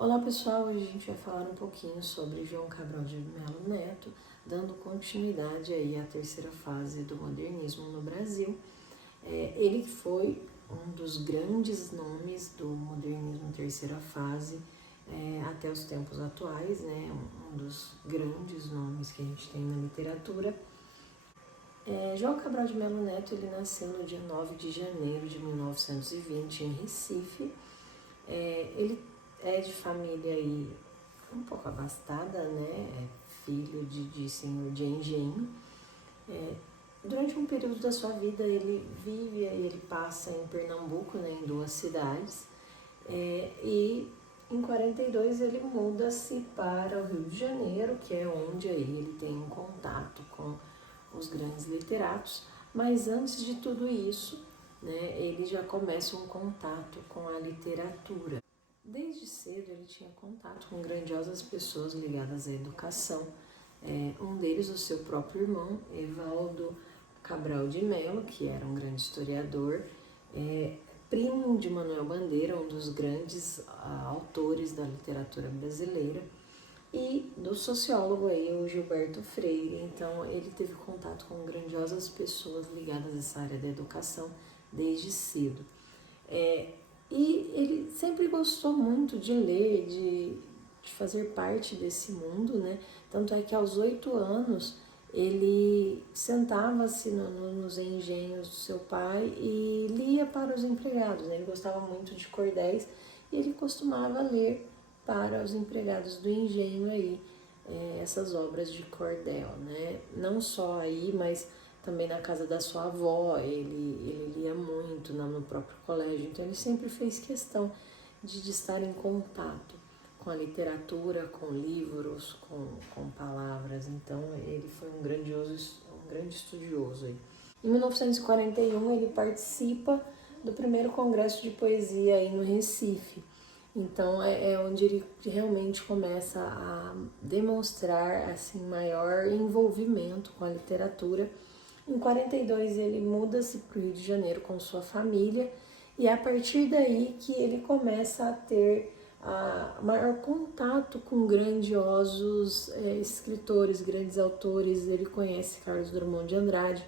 Olá pessoal, hoje a gente vai falar um pouquinho sobre João Cabral de Melo Neto, dando continuidade aí à terceira fase do modernismo no Brasil. Ele foi um dos grandes nomes do modernismo terceira fase até os tempos atuais, né? Um dos grandes nomes que a gente tem na literatura. João Cabral de Melo Neto, ele nasceu no dia 9 de janeiro de 1920 em Recife. Ele é de família aí um pouco abastada, né? Filho de senhor de engenho. Durante um período da sua vida ele vive e ele passa em Pernambuco, né, em duas cidades. E em 42 ele muda-se para o Rio de Janeiro, que é onde aí ele tem um contato com os grandes literatos. Mas antes de tudo isso, né, ele já começa um contato com a literatura. Desde cedo ele tinha contato com grandiosas pessoas ligadas à educação. Um deles, o seu próprio irmão, Evaldo Cabral de Melo, que era um grande historiador, primo de Manuel Bandeira, um dos grandes autores da literatura brasileira, e do sociólogo aí, o Gilberto Freire. Então ele teve contato com grandiosas pessoas ligadas a essa área da educação desde cedo. E ele sempre gostou muito de ler, de fazer parte desse mundo, né? Tanto é que aos 8 anos ele sentava-se nos engenhos do seu pai e lia para os empregados, né? Ele gostava muito de cordéis e ele costumava ler para os empregados do engenho aí essas obras de cordel, né? Não só aí, mas também na casa da sua avó, ele lia muito no próprio colégio, então ele sempre fez questão de estar em contato com a literatura, com livros, com palavras, então ele foi um grande estudioso aí. Em 1941 ele participa do primeiro congresso de poesia aí no Recife, então é onde ele realmente começa a demonstrar assim maior envolvimento com a literatura. Em 42 ele muda-se para o Rio de Janeiro com sua família e é a partir daí que ele começa a ter maior contato com grandiosos escritores, grandes autores. Ele conhece Carlos Drummond de Andrade,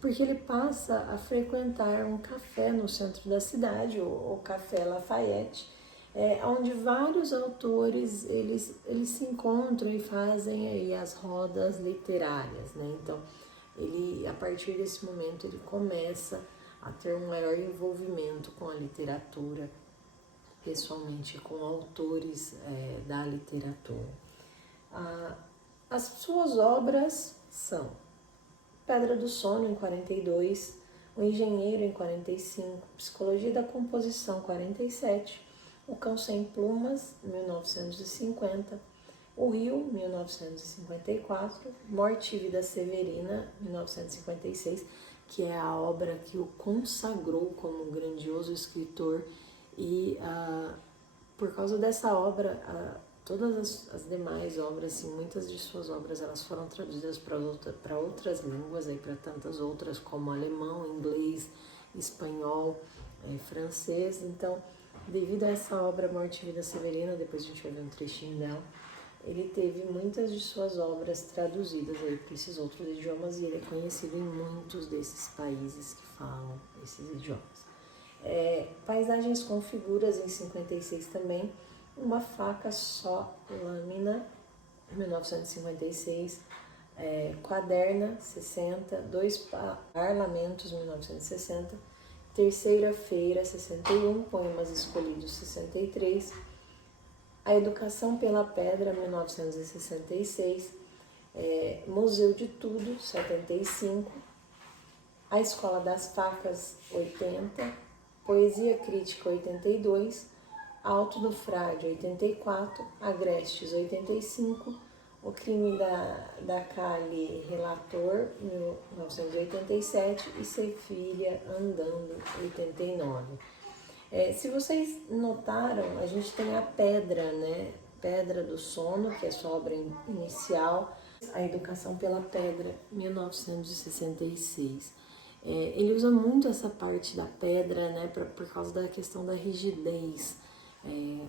porque ele passa a frequentar um café no centro da cidade, o Café Lafayette, onde vários autores eles se encontram e fazem aí as rodas literárias, né? Então, a partir desse momento, ele começa a ter um maior envolvimento com a literatura, pessoalmente com autores da literatura. As suas obras são Pedra do Sono, em 42, O Engenheiro, em 45, Psicologia da Composição, 47, O Cão Sem Plumas, 1950, O Rio, 1954, Morte e Vida Severina, 1956, que é a obra que o consagrou como um grandioso escritor e por causa dessa obra, todas as demais obras, assim, muitas de suas obras, elas foram traduzidas para outras línguas, para tantas outras como alemão, inglês, espanhol, francês. Então, devido a essa obra Morte e Vida Severina, depois a gente vai ver um trechinho dela, ele teve muitas de suas obras traduzidas para esses outros idiomas e ele é conhecido em muitos desses países que falam esses idiomas. Paisagens com Figuras, em 56 também, Uma Faca Só Lâmina, 1956, Quaderna, 60, Dois Parlamentos, 1960, Terceira-feira, 61, Poemas Escolhidos, 63, A Educação pela Pedra, 1966, Museu de Tudo, 75, A Escola das Facas, 80, Poesia Crítica, 82, Alto do Frade, 84, Agrestes, 85, O Crime da Cali, Relator, 1987 e Cefilha Andando, 89. Se vocês notaram, a gente tem a Pedra, né? Pedra do Sono, que é sua obra inicial, A Educação pela Pedra, 1966. Ele usa muito essa parte da pedra, né, por causa da questão da rigidez.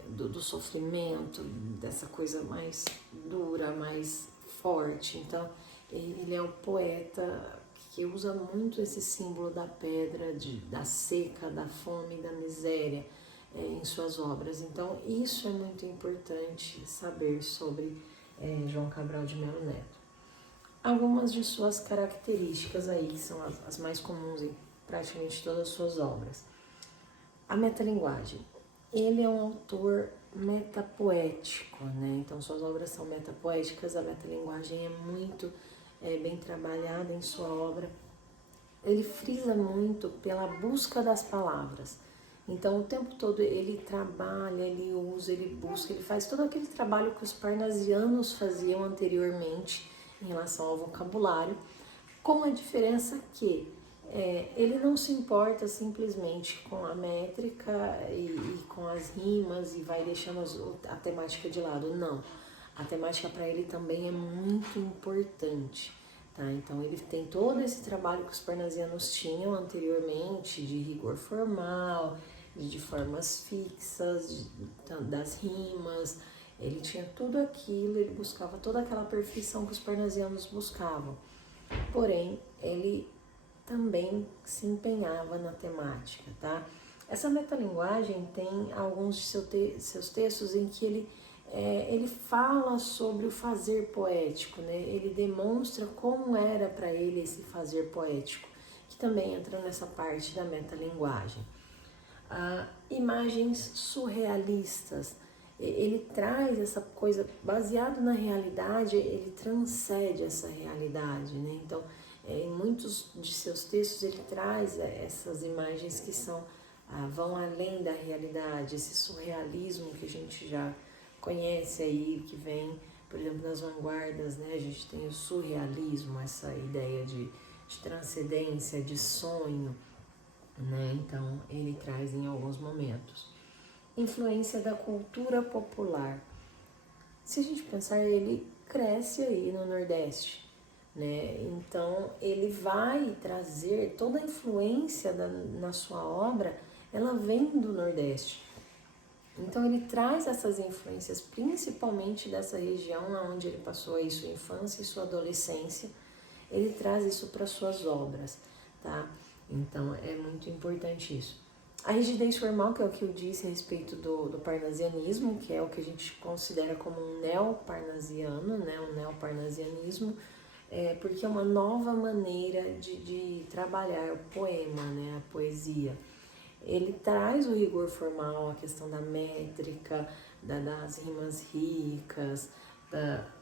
do sofrimento, dessa coisa mais dura, mais forte. Então, ele é um poeta que usa muito esse símbolo da pedra, da seca, da fome, da miséria em suas obras. Então, isso é muito importante saber sobre João Cabral de Melo Neto. Algumas de suas características aí, que são as mais comuns em praticamente todas as suas obras. A metalinguagem. Ele é um autor metapoético, né? Então, suas obras são metapoéticas, a metalinguagem é muito bem trabalhada em sua obra. Ele frisa muito pela busca das palavras. Então, o tempo todo ele trabalha, ele usa, ele busca, ele faz todo aquele trabalho que os parnasianos faziam anteriormente em relação ao vocabulário, com a diferença que ele não se importa simplesmente com a métrica e com as rimas e vai deixando a temática de lado. Não, a temática para ele também é muito importante. Tá? Então ele tem todo esse trabalho que os parnasianos tinham anteriormente, de rigor formal, de formas fixas, das rimas. Ele tinha tudo aquilo, ele buscava toda aquela perfeição que os parnasianos buscavam. Porém, ele também se empenhava na temática, tá? Essa metalinguagem tem alguns de seus textos em que ele fala sobre o fazer poético, né? Ele demonstra como era para ele esse fazer poético, que também entra nessa parte da metalinguagem. Imagens surrealistas. Ele traz essa coisa baseado na realidade, ele transcende essa realidade, né? Então, em muitos de seus textos ele traz essas imagens que vão além da realidade, esse surrealismo que a gente já conhece aí, que vem, por exemplo, nas vanguardas, né? A gente tem o surrealismo, essa ideia de transcendência, de sonho, né? Então, ele traz em alguns momentos. Influência da cultura popular. Se a gente pensar, ele cresce aí no Nordeste, né? Então, ele vai trazer toda a influência na sua obra, ela vem do Nordeste. Então, ele traz essas influências, principalmente dessa região onde ele passou aí sua infância e sua adolescência, ele traz isso para suas obras, tá? Então, é muito importante isso. A rigidez formal, que é o que eu disse a respeito do parnasianismo, que é o que a gente considera como um neoparnasiano, né? Um neoparnasianismo, porque é uma nova maneira de trabalhar o poema, né? A poesia. Ele traz o rigor formal, a questão da métrica, das rimas ricas,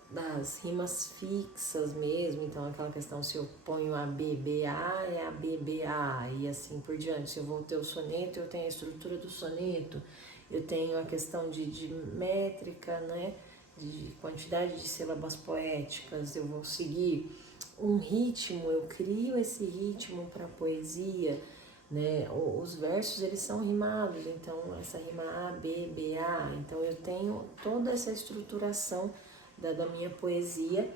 das rimas fixas mesmo. Então, aquela questão, se eu ponho a BBA, é a BBA, e assim por diante. Se eu vou ter o soneto, eu tenho a estrutura do soneto, eu tenho a questão de métrica, né? De quantidade de sílabas poéticas, eu vou seguir um ritmo, eu crio esse ritmo para a poesia, né? Os versos, eles são rimados, então essa rima A, B, B, A, então eu tenho toda essa estruturação da minha poesia,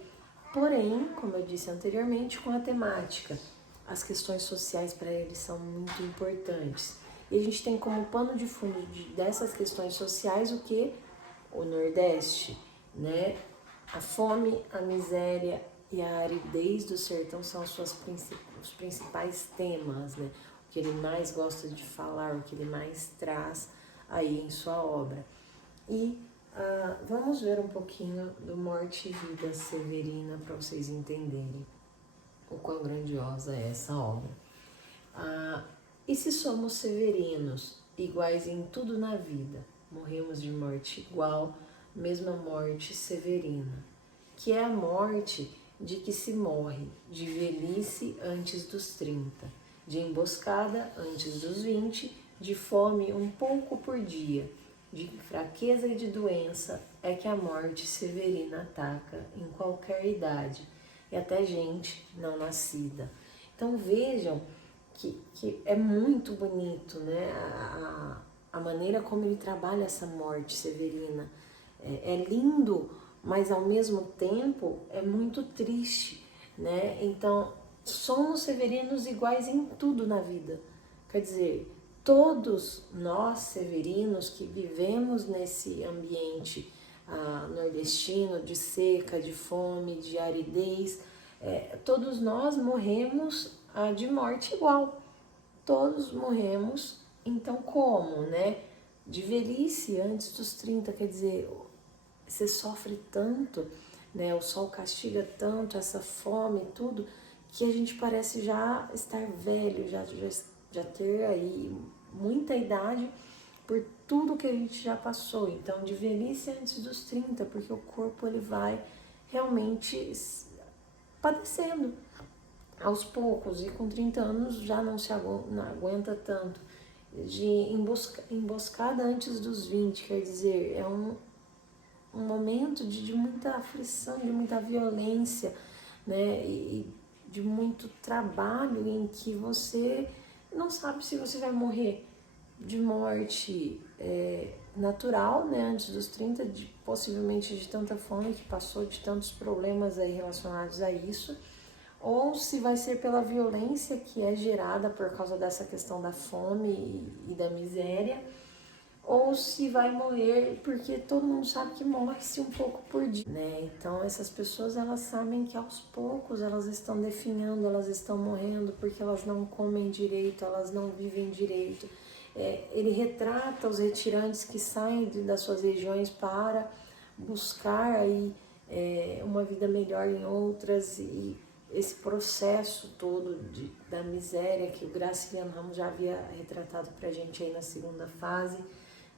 porém, como eu disse anteriormente, com a temática. As questões sociais para eles são muito importantes. E a gente tem como pano de fundo dessas questões sociais o que? O Nordeste, né? A fome, a miséria e a aridez do sertão são os principais temas, né? O que ele mais gosta de falar, o que ele mais traz aí em sua obra. E vamos ver um pouquinho do Morte e Vida Severina para vocês entenderem o quão grandiosa é essa obra. E se somos severinos, iguais em tudo na vida, morremos de morte igual, mesma morte severina, que é a morte de que se morre, de velhice antes dos 30, de emboscada antes dos 20, de fome um pouco por dia, de fraqueza e de doença é que a morte severina ataca em qualquer idade, e até gente não nascida. Então vejam que é muito bonito, né? A maneira como ele trabalha essa morte severina. É lindo, mas ao mesmo tempo é muito triste, né? Então, somos severinos iguais em tudo na vida. Quer dizer, todos nós severinos que vivemos nesse ambiente nordestino de seca, de fome, de aridez, todos nós morremos de morte igual. Todos morremos, então como, né? De velhice antes dos 30, quer dizer, você sofre tanto, né? O sol castiga tanto, essa fome e tudo, que a gente parece já estar velho, já ter aí muita idade por tudo que a gente já passou. Então, de velhice antes dos 30, porque o corpo ele vai realmente padecendo aos poucos, e com 30 anos já não aguenta tanto. De emboscada antes dos 20, quer dizer, é um momento de muita aflição, de muita violência, né? E de muito trabalho em que você não sabe se você vai morrer de morte natural, né, antes dos 30, possivelmente de tanta fome que passou, de tantos problemas aí relacionados a isso, ou se vai ser pela violência que é gerada por causa dessa questão da fome e da miséria, ou se vai morrer porque todo mundo sabe que morre-se um pouco por dia, né? Então essas pessoas, elas sabem que aos poucos elas estão definhando, elas estão morrendo porque elas não comem direito, elas não vivem direito. Ele retrata os retirantes que saem das suas regiões para buscar aí uma vida melhor em outras, e esse processo todo da miséria que o Graciliano Ramos já havia retratado para a gente aí na segunda fase,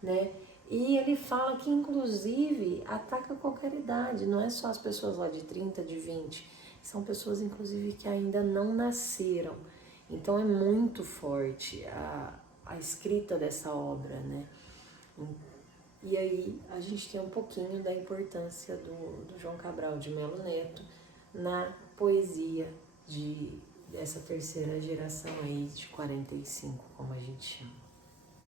né? E ele fala que inclusive ataca qualquer idade, não é só as pessoas lá de 30, de 20, são pessoas inclusive que ainda não nasceram. Então é muito forte a escrita dessa obra, né? E aí a gente tem um pouquinho da importância do João Cabral de Melo Neto na poesia dessa terceira geração aí de 45, como a gente chama.